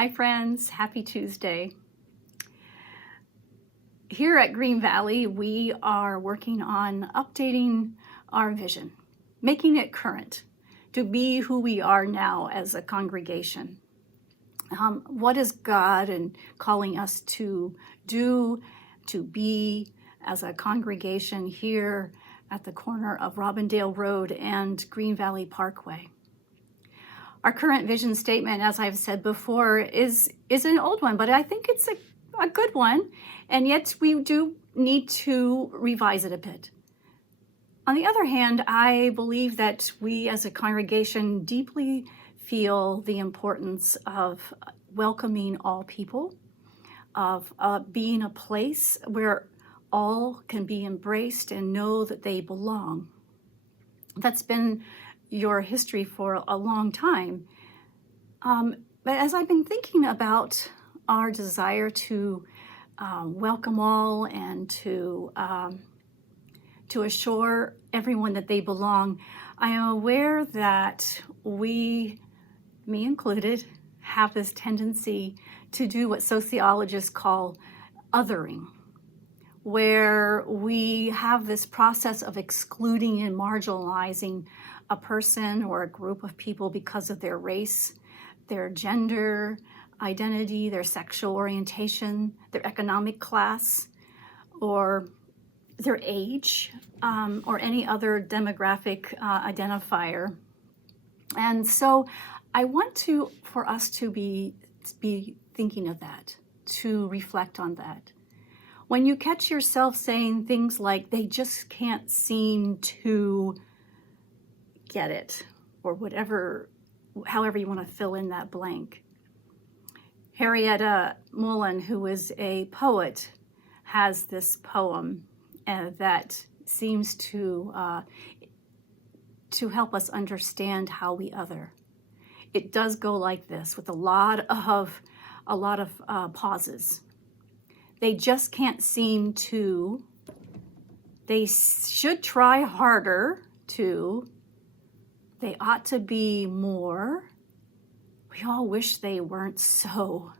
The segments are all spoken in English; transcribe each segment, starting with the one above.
Hi friends, happy Tuesday. Here at Green Valley, we are working on updating our vision, making it current to be who we are now as a congregation. What is God and calling us to do, to be as a congregation here at the corner of Robindale Road and Green Valley Parkway? Our current vision statement, as I've said before, is an old one, but I think it's a good one, and yet we do need to revise it a bit. On the other hand, I believe that we as a congregation deeply feel the importance of welcoming all people, of being a place where all can be embraced and know that they belong. That's been your history for a long time. But as I've been thinking about our desire to welcome all and to assure everyone that they belong, I am aware that we, me included, have this tendency to do what sociologists call othering, where we have this process of excluding and marginalizing a person or a group of people because of their race, their gender identity, their sexual orientation, their economic class, or their age, or any other demographic identifier. And so I want for us to be thinking of that, to reflect on that. When you catch yourself saying things like, they just can't seem to get it, or however you want to fill in that blank. Henrietta Mullen, who is a poet, has this poem that seems to help us understand how we other. It does go like this, with a lot of pauses. They just can't seem to. They should try harder to. They ought to be more. We all wish they weren't so.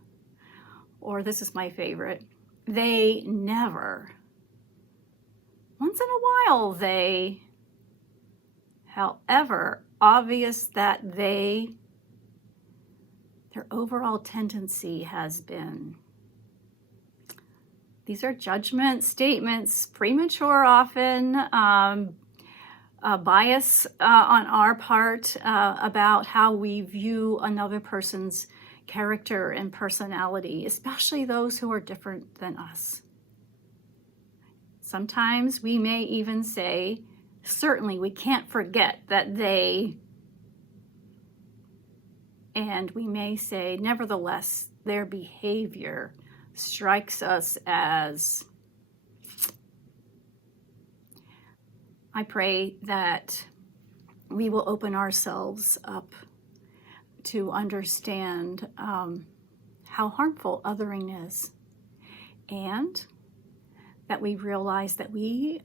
Or this is my favorite. They never. Once in a while they. However, obvious that their overall tendency has been. These are judgment statements, premature often, bias on our part about how we view another person's character and personality, especially those who are different than us. Sometimes we may even say, certainly we can't forget that they, and we may say, nevertheless, their behavior strikes us as. I pray that we will open ourselves up to understand how harmful othering is, and that we realize that we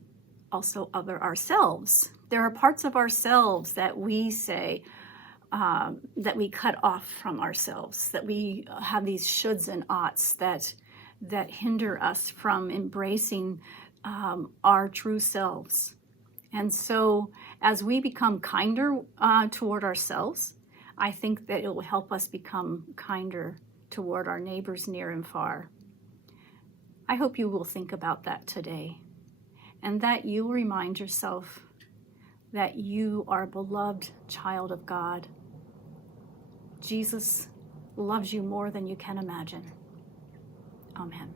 also other ourselves. There are parts of ourselves that we say, that we cut off from ourselves, that we have these shoulds and oughts that hinder us from embracing our true selves. And so as we become kinder toward ourselves, I think that it will help us become kinder toward our neighbors near and far. I hope you will think about that today, and that you will remind yourself that you are a beloved child of God. Jesus loves you more than you can imagine. Amen.